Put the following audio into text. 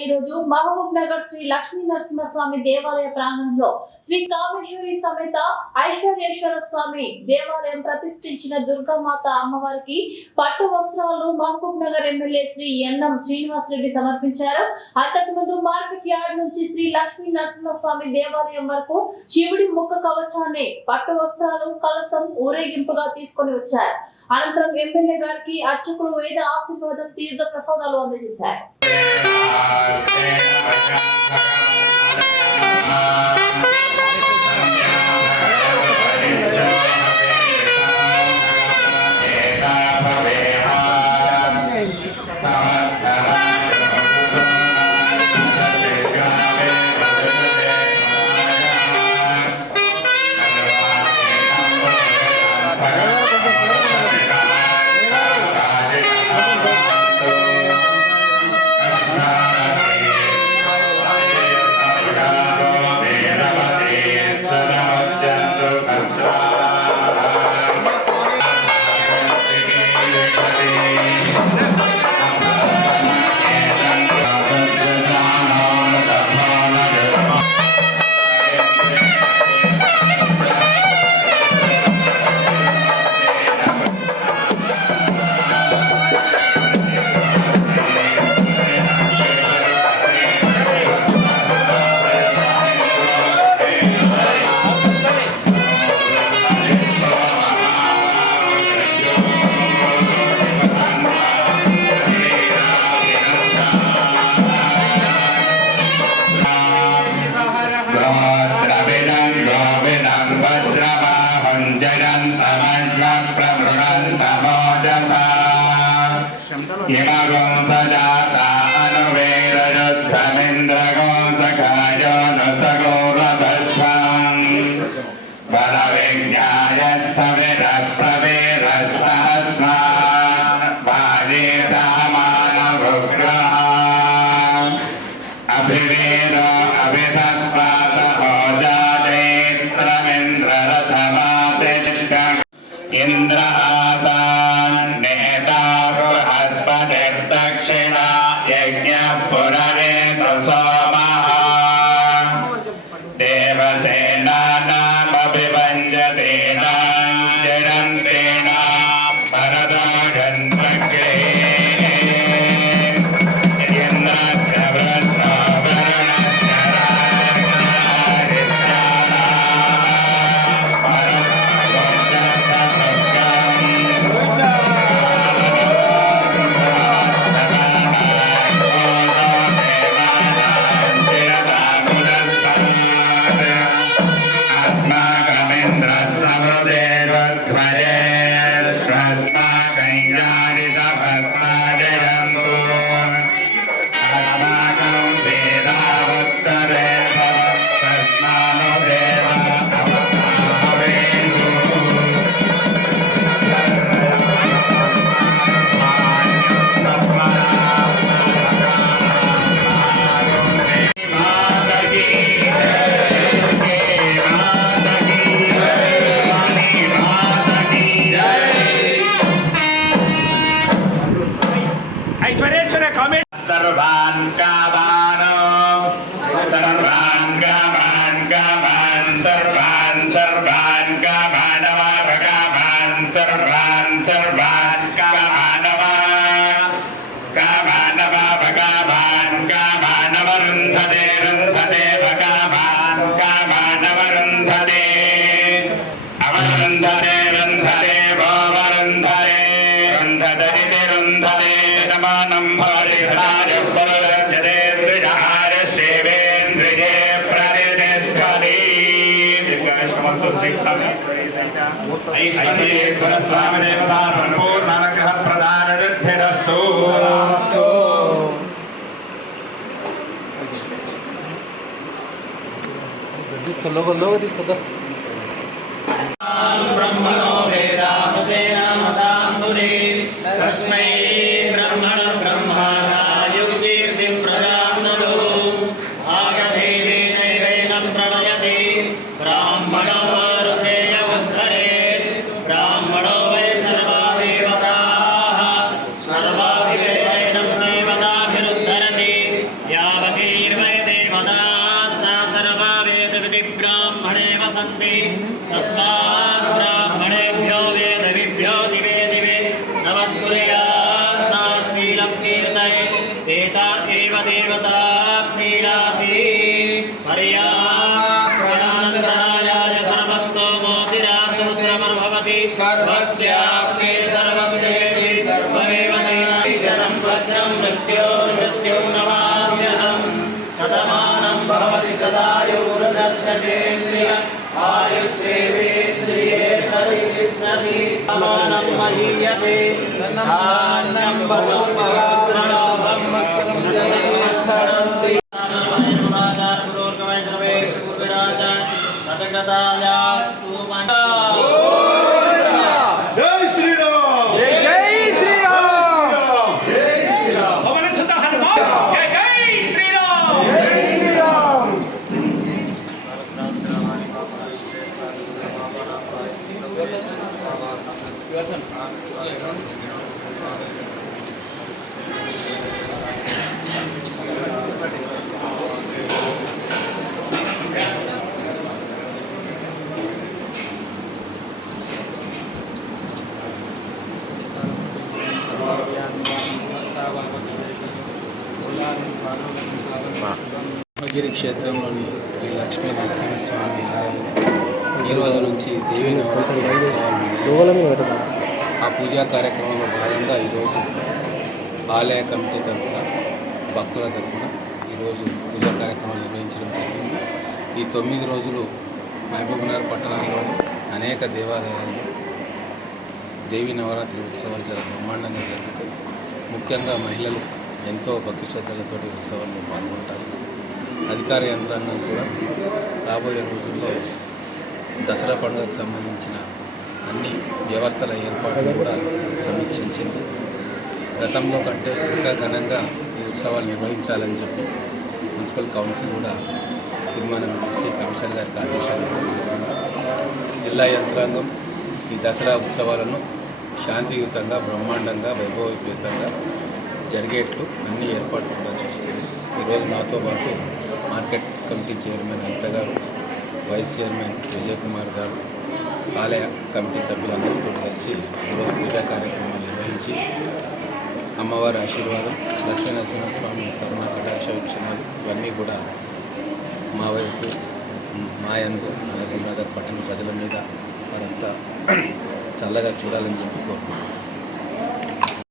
ఈ రోజు మహబూబ్ నగర్ శ్రీ లక్ష్మీ నరసింహస్వామి దేవాలయ ప్రాంగణంలో శ్రీ కామేశ్వరి సమేత ఐశ్వర్యేశ్వర స్వామి దేవాలయం ప్రతిష్ఠించిన దుర్గామాత అమ్మవారికి పట్టు వస్త్రాలు మహబూబ్ నగర్ ఎమ్మెల్యే శ్రీ ఎన్ఎం శ్రీనివాస్ రెడ్డి సమర్పించారు. అంతకు ముందు మార్కెట్ యార్డ్ నుంచి శ్రీ లక్ష్మీ నరసింహస్వామి దేవాలయం వరకు శివుడి ముఖ కవచాన్ని పట్టు వస్త్రాలు కలసం ఊరేగింపుగా తీసుకొని వచ్చారు. అనంతరం ఎమ్మెల్యే గారికి అర్చకులు వేద ఆశీర్వాదం తీర్థ ప్రసాదాలు అందజేశారు. Thank you. इमगुं सजाता अनुवेदयुद्धमिन्द्रगुं बृहस्पतिर्दक्षिणा यज्ञः पुररेतु सोमः देवसेनानामभिवञ्जतेनां चिरन्तेनां Bye. रुन्धतरिति रुन्धते नमानं भवरिहराय पुरुरजतेन्द्रियहार सेवेन्द्रिये प्रतिनिष्ठति ऐश्वर्येश्वर स्वामी देवता सम्पूर्णानुग्रह प्रदाननिर्थिरस्तु తీసుకో లోగో లోగో తీసుకొద్దా తస్మై బ్రహ్మణ బ్రహ్మాయుర్వీర్యం ప్రజానలో ఆగధేదేనైనం ప్రణయతి బ్రాహ్మణో మారుషేయ ఉద్ధరే బ్రాహ్మణో వై సర్వా దేవతాః సర్వాభివేదైనం దేవతాభిరుద్ధరతి యా एता एव देवता क्रीडाति मर्या प्रणन्दनाय सर्वस्तो मोतिरात्रुद्रमनुभवति सर्वस्याप्ते सर्वं जयति सर्वमेव देवाशनं भद्रं मृत्यो मृत्यौ नमाम्यहं शतमानं भवति सदायुरदर्शनेन्द्रिय आयुष्देवेन्द्रिये परितिष्णति समानं महीयते धान्यं बहु భగిరి క్షేత్రంలోని శ్రీ లక్ష్మీ నరసింహస్వామి ఈ రోజు నుంచి దేవి మొదలయ్యాయి. ఆ పూజా కార్యక్రమంలో భాగంగా ఈరోజు ఆలయ కమిటీ తరఫున భక్తుల తరఫున ఈరోజు పూజా కార్యక్రమాలు నిర్వహించడం జరిగింది. ఈ తొమ్మిది రోజులు మహబూబ్నగర్ పట్టణంలోని అనేక దేవాలయాల్లో దేవి నవరాత్రి ఉత్సవాలు చాలా బ్రహ్మాండంగా జరుగుతాయి. ముఖ్యంగా మహిళలు ఎంతో భక్తి శ్రద్ధలతో ఉత్సవాల్లో పాల్గొంటారు. అధికార యంత్రాంగం కూడా రాబోయే రోజుల్లో దసరా పండుగకు సంబంధించిన అన్ని వ్యవస్థల ఏర్పాట్లు కూడా సమీక్షించింది. గతంలో కంటే ఇంకా ఘనంగా ఈ ఉత్సవాలు నిర్వహించాలని చెప్పి మున్సిపల్ కౌన్సిల్ కూడా తీర్మానం చేసి కమిషనర్ గారికి ఆదేశాలు జిల్లా యంత్రాంగం ఈ దసరా ఉత్సవాలను శాంతియుతంగా బ్రహ్మాండంగా వైభవోపేతంగా జరిగేట్లు అన్ని ఏర్పాట్లు కూడా చూస్తుంది. ఈరోజు నాతో పాటు మార్కెట్ కమిటీ చైర్మన్ అనిత గారు వైస్ చైర్మన్ విజయ్ కుమార్ గారు ఆలయ కమిటీ సభ్యులందరితో కలిసి ఈరోజు పూజా కార్యక్రమాలు నిర్వహించి అమ్మవారి ఆశీర్వాదం లక్ష్మీనరసింహస్వామి కరుణా కటాక్ష వీక్షణాలు ఇవన్నీ కూడా మా వైపు మా యందు మహబూబ్ నగర్ పట్టణ ప్రజల మీద వారంతా చల్లగా చూడాలని చెప్పి కోరుకుంటున్నాను